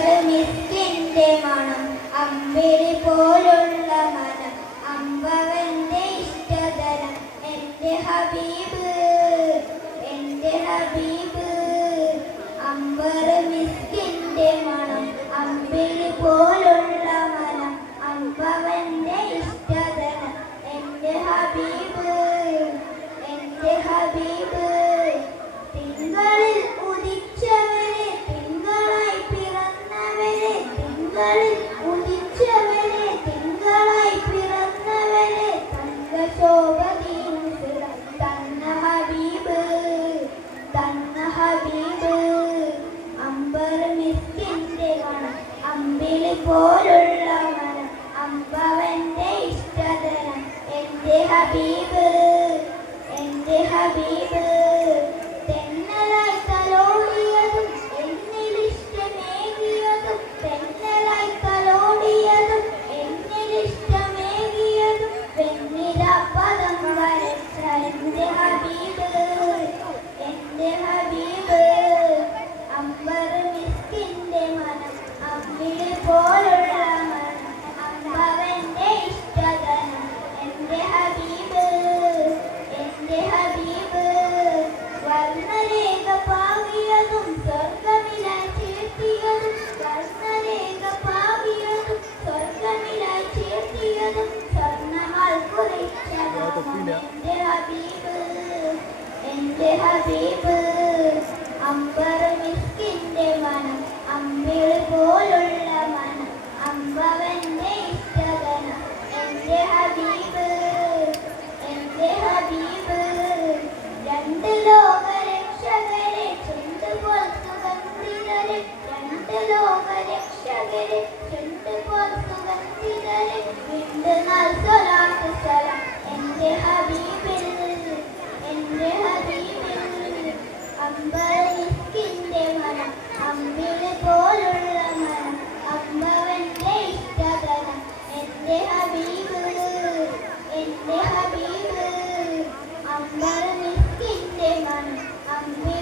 അമ്പരമിസ്കിന്റെ മണം അമ്പിളി പോലുള്ള മനം അമ്പവന്റെ ഇഷ്ടതരം എന്റെ ഹബീബ് എന്റെ ഹബീബ്. തൊപ്പിയില്ല എന്റെ പോലുള്ള എന്റെ എന്റെ രണ്ട് ചെണ്ട് പൊൽസുഗന്ധിതരെ രണ്ട് ലോകരക്ഷകരെ അമ്പർ നിൽക്കിന്റെ മണം അമ്മ